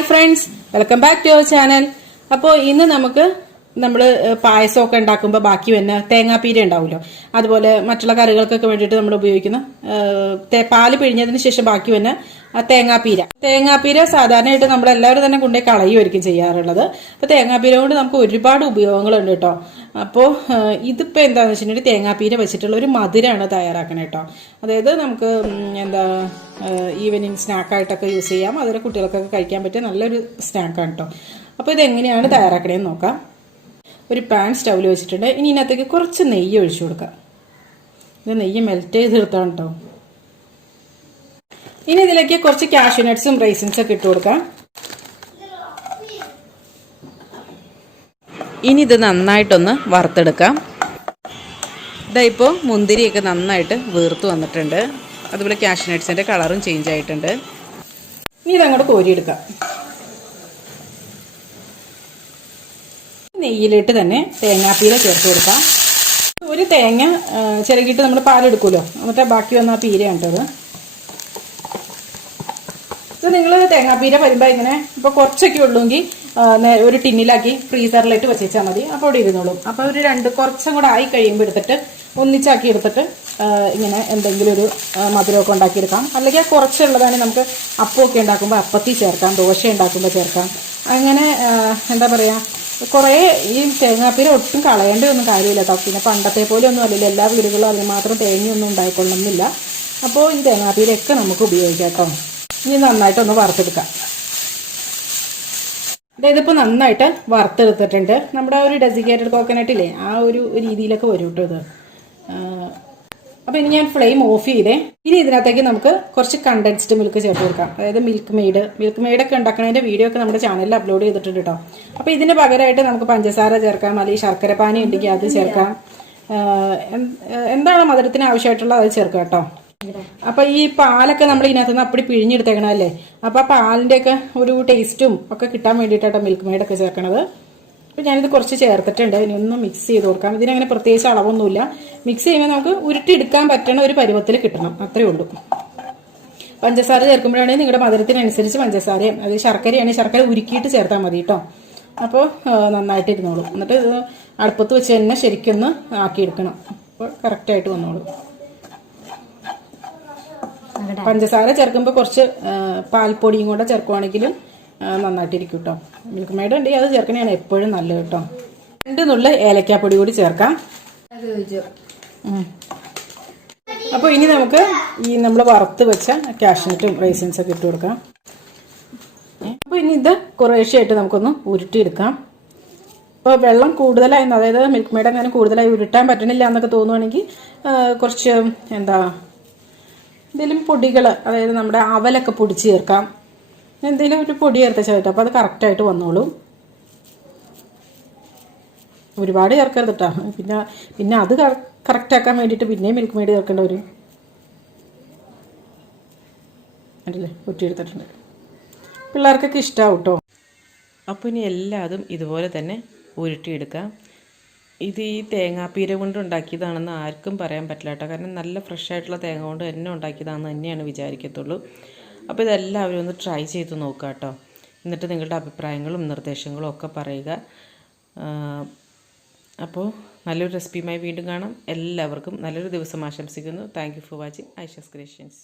Hi friends, welcome back to our channel. അപ്പോൾ ഇന്ന് നമുക്ക് നമ്മൾ പായസമൊക്കെ ഉണ്ടാക്കുമ്പോൾ ബാക്കി വന്ന തേങ്ങാപ്പീര ഉണ്ടാവുമല്ലോ, അതുപോലെ മറ്റുള്ള കറികൾക്കൊക്കെ വേണ്ടിയിട്ട് നമ്മൾ ഉപയോഗിക്കുന്ന പാല് പിഴിഞ്ഞതിന് ശേഷം ബാക്കി വന്ന തേങ്ങാപ്പീര സാധാരണയായിട്ട് നമ്മളെല്ലാവരും തന്നെ കൊണ്ടുപോയി കളയുമായിരിക്കും ചെയ്യാറുള്ളത്. അപ്പോൾ തേങ്ങാപ്പീര കൊണ്ട് നമുക്ക് ഒരുപാട് ഉപയോഗങ്ങളുണ്ട് കേട്ടോ. അപ്പോൾ ഇതിപ്പോൾ എന്താണെന്ന് വെച്ചിട്ടുണ്ടെങ്കിൽ തേങ്ങാപ്പീര വെച്ചിട്ടുള്ള ഒരു മധുരമാണ് തയ്യാറാക്കണേ കേട്ടോ. അതായത് നമുക്ക് ഈവനിങ് സ്നാക്കായിട്ടൊക്കെ യൂസ് ചെയ്യാം, അതുപോലെ കുട്ടികൾക്കൊക്കെ കഴിക്കാൻ പറ്റിയ നല്ലൊരു സ്നാക്കാണ് കേട്ടോ. അപ്പോൾ ഇതെങ്ങനെയാണ് തയ്യാറാക്കണേന്ന് നോക്കാം. ഒരു പാൻ സ്റ്റൗവിൽ വെച്ചിട്ടുണ്ട്. ഇനി ഇതിനകത്തേക്ക് കുറച്ച് നെയ്യ് ഒഴിച്ചു കൊടുക്കാം. ഇത് നെയ്യ് മെൽറ്റ് ചെയ്തെടുത്താണ് കേട്ടോ. ഇനി ഇതിലേക്ക് കുറച്ച് കാഷ്യൂ നട്ട്സും റൈസിൻസും ഒക്കെ ഇട്ട് കൊടുക്കാം. ഇനി ഇത് നന്നായിട്ടൊന്ന് വറുത്തെടുക്കാം. ഇതായിപ്പോൾ മുന്തിരിയൊക്കെ നന്നായിട്ട് വീർത്ത് വന്നിട്ടുണ്ട്, അതുപോലെ കാഷ്യൂ നട്ട്സിൻ്റെ കളറും ചേഞ്ച് ആയിട്ടുണ്ട്. ഇനി ഇതങ്ങോട്ട് കോരിയെടുക്കാം. നെയ്യിലിട്ട് തന്നെ തേങ്ങാപ്പീര ചേർത്ത് കൊടുക്കാം. ഒരു തേങ്ങ ചിരകിയിട്ട് നമ്മൾ പാലെടുക്കുമല്ലോ, എന്നിട്ട് ബാക്കി വന്ന ആ പീരയാണ് കേട്ടത്. ഇത് നിങ്ങൾ തേങ്ങാപ്പീര വരുമ്പോൾ ഇങ്ങനെ ഇപ്പോൾ കുറച്ചൊക്കെ ഉള്ളൂങ്കിൽ ഒരു ടിന്നിലാക്കി ഫ്രീസറിലിട്ട് വെച്ചാൽ മതി. അപ്പോൾ അവിടെ ഇരുന്നോളും. അപ്പോൾ ഒരു കുറച്ചും കൂടെ ആയി കഴിയുമ്പോൾ എടുത്തിട്ട് ഒന്നിച്ചാക്കി എടുത്തിട്ട് ഇങ്ങനെ എന്തെങ്കിലും ഒരു മധുരമൊക്കെ ഉണ്ടാക്കിയെടുക്കാം. അല്ലെങ്കിൽ ആ കുറച്ചുള്ളതാണ് നമുക്ക് അപ്പമൊക്കെ ഉണ്ടാക്കുമ്പോൾ അപ്പത്തിൽ ചേർക്കാം, ദോശ ഉണ്ടാക്കുമ്പോൾ ചേർക്കാം. അങ്ങനെ എന്താ പറയുക, കുറേ ഈ തേങ്ങാപ്പീര ഒട്ടും കളയേണ്ട ഒന്നും കാര്യമില്ല കേട്ടോ. പിന്നെ പണ്ടത്തെ പോലെ ഒന്നും അല്ലല്ലോ, എല്ലാ വീടുകളും അതിന് മാത്രം തേങ്ങയൊന്നും ഉണ്ടായിക്കൊള്ളുന്നില്ല. അപ്പോൾ ഈ തേങ്ങാപ്പീരയൊക്കെ നമുക്ക് ഉപയോഗിക്കാം കേട്ടോ. ഇനി നന്നായിട്ടൊന്ന് വറുത്തെടുക്കാം. ഇതിപ്പോൾ നന്നായിട്ട് വറുത്തെടുത്തിട്ടുണ്ട്. നമ്മുടെ ഒരു ഡെസിക്കേറ്റഡ് കോക്കനട്ടില്ലേ, ആ ഒരു രീതിയിലൊക്കെ വരും കേട്ടോ ഇത്. അപ്പോൾ ഇനി ഞാൻ ഫ്ലെയിം ഓഫ് ചെയ്തേ. ഇനി ഇതിനകത്തേക്ക് നമുക്ക് കുറച്ച് കണ്ടൻസ്ഡ് മിൽക്ക് ചേർത്ത് കൊടുക്കാം. അതായത് മിൽക്ക് മെയ്ഡൊക്കെ ഉണ്ടാക്കുന്നതിൻ്റെ വീഡിയോ ഒക്കെ നമ്മുടെ ചാനലിൽ അപ്ലോഡ് ചെയ്തിട്ടുണ്ട് കേട്ടോ. അപ്പോൾ ഇതിന് പകരമായിട്ട് നമുക്ക് പഞ്ചസാര ചേർക്കാം, അല്ലെങ്കിൽ ശർക്കര പാനി ഉണ്ടെങ്കിൽ അത് ചേർക്കാം. എന്താണ് മധുരത്തിന് ആവശ്യമായിട്ടുള്ളത് അത് ചേർക്കാം കേട്ടോ. അപ്പോൾ ഈ പാലൊക്കെ നമ്മൾ ഇതിനകത്ത് നിന്ന് അപ്പടി പിഴിഞ്ഞെടുത്തേക്കണമല്ലേ, അപ്പോൾ ആ പാലിൻ്റെയൊക്കെ ഒരു ടേസ്റ്റും ഒക്കെ കിട്ടാൻ വേണ്ടിയിട്ടാണ് മിൽക്ക് മെയ്ഡൊക്കെ ചേർക്കണത്. അപ്പോൾ ഞാനിത് കുറച്ച് ചേർത്തിട്ടുണ്ട്. ഇനി ഒന്ന് മിക്സ് ചെയ്ത് കൊടുക്കാം. ഇതിനങ്ങനെ പ്രത്യേകിച്ച് അളവൊന്നുമില്ല. മിക്സ് ചെയ്യുമ്പോൾ നമുക്ക് ഉരുട്ടിയെടുക്കാൻ പറ്റണ ഒരു പരുവത്തിൽ കിട്ടണം, അത്രേ ഉള്ളൂ. പഞ്ചസാര ചേർക്കുമ്പോഴാണെങ്കിൽ നിങ്ങളുടെ മധുരത്തിനനുസരിച്ച് പഞ്ചസാരയും, അത് ശർക്കരയാണെങ്കിൽ ശർക്കര ഉരുക്കിയിട്ട് ചേർത്താൽ മതി കേട്ടോ. അപ്പോൾ നന്നായിട്ട് ഇരുന്നോളൂ. എന്നിട്ട് ഇത് അടുപ്പത്ത് വെച്ച് തന്നെ ശരിക്കൊന്ന് ആക്കിയെടുക്കണം. അപ്പോൾ കറക്റ്റായിട്ട് വന്നോളൂ. പഞ്ചസാര ചേർക്കുമ്പോൾ കുറച്ച് പാൽപ്പൊടിയും കൂടെ ചേർക്കുവാണെങ്കിലും നന്നായിട്ടിരിക്കും കേട്ടോ. മിൽക്ക് മെയ്ഡ് ഉണ്ടെങ്കിൽ അത് ചേർക്കണതാണ് എപ്പോഴും നല്ലത് കേട്ടോ. 2 നുള്ള് ഏലക്കാപ്പൊടി കൂടി ചേർക്കാം. അപ്പോൾ ഇനി നമുക്ക് ഈ നമ്മൾ വറുത്ത് വെച്ച കാഷ്നട്ടും റൈസിൻസൊക്കെ ഇട്ട് കൊടുക്കാം. അപ്പോൾ ഇനി ഇത് കുറേശ്ശെയായിട്ട് നമുക്കൊന്ന് ഉരുട്ടിയെടുക്കാം. ഇപ്പോൾ വെള്ളം കൂടുതലായി, അതായത് മിൽക്ക് മെയ്ഡ് അങ്ങനെ കൂടുതലായി ഉരുട്ടാൻ പറ്റണില്ല എന്നൊക്കെ തോന്നുവാണെങ്കിൽ കുറച്ച് എന്തെങ്കിലും പൊടികൾ, അതായത് നമ്മുടെ അവലൊക്കെ പൊടിച്ച് ചേർക്കാം. എന്തെങ്കിലും ഒരു പൊടി ചേർത്ത് ചേർത്ത് അപ്പോൾ അത് കറക്റ്റായിട്ട് വന്നോളും. ഒരുപാട് ചേർക്കരുത് കേട്ടോ. പിന്നെ അത് കറക്റ്റാക്കാൻ വേണ്ടിയിട്ട് പിന്നെയും മിൽക്ക് മെയ്ഡ് ചേർക്കേണ്ട വരും. അല്ലേ, ഒറ്റിയെടുത്തിട്ടുണ്ട്. പിള്ളേർക്കൊക്കെ ഇഷ്ടമാവും കേട്ടോ. അപ്പോൾ ഇനി എല്ലാതും ഇതുപോലെ തന്നെ ഉരുട്ടിയെടുക്കാം. ഇത് ഈ തേങ്ങാപ്പീര കൊണ്ട് ഉണ്ടാക്കിയതാണെന്ന് ആർക്കും പറയാൻ പറ്റില്ല കേട്ടോ. കാരണം നല്ല ഫ്രഷ് ആയിട്ടുള്ള തേങ്ങ കൊണ്ട് തന്നെ ഉണ്ടാക്കിയതാണെന്ന് തന്നെയാണ് വിചാരിക്കത്തുള്ളൂ. അപ്പോൾ ഇതെല്ലാവരും ഒന്ന് ട്രൈ ചെയ്ത് നോക്കുക കേട്ടോ. എന്നിട്ട് നിങ്ങളുടെ അഭിപ്രായങ്ങളും നിർദ്ദേശങ്ങളും ഒക്കെ പറയുക. അപ്പോൾ നല്ലൊരു റെസിപ്പിയുമായി വീണ്ടും കാണാം. എല്ലാവർക്കും നല്ലൊരു ദിവസം ആശംസിക്കുന്നു. Thank you for watching Aisha's creations.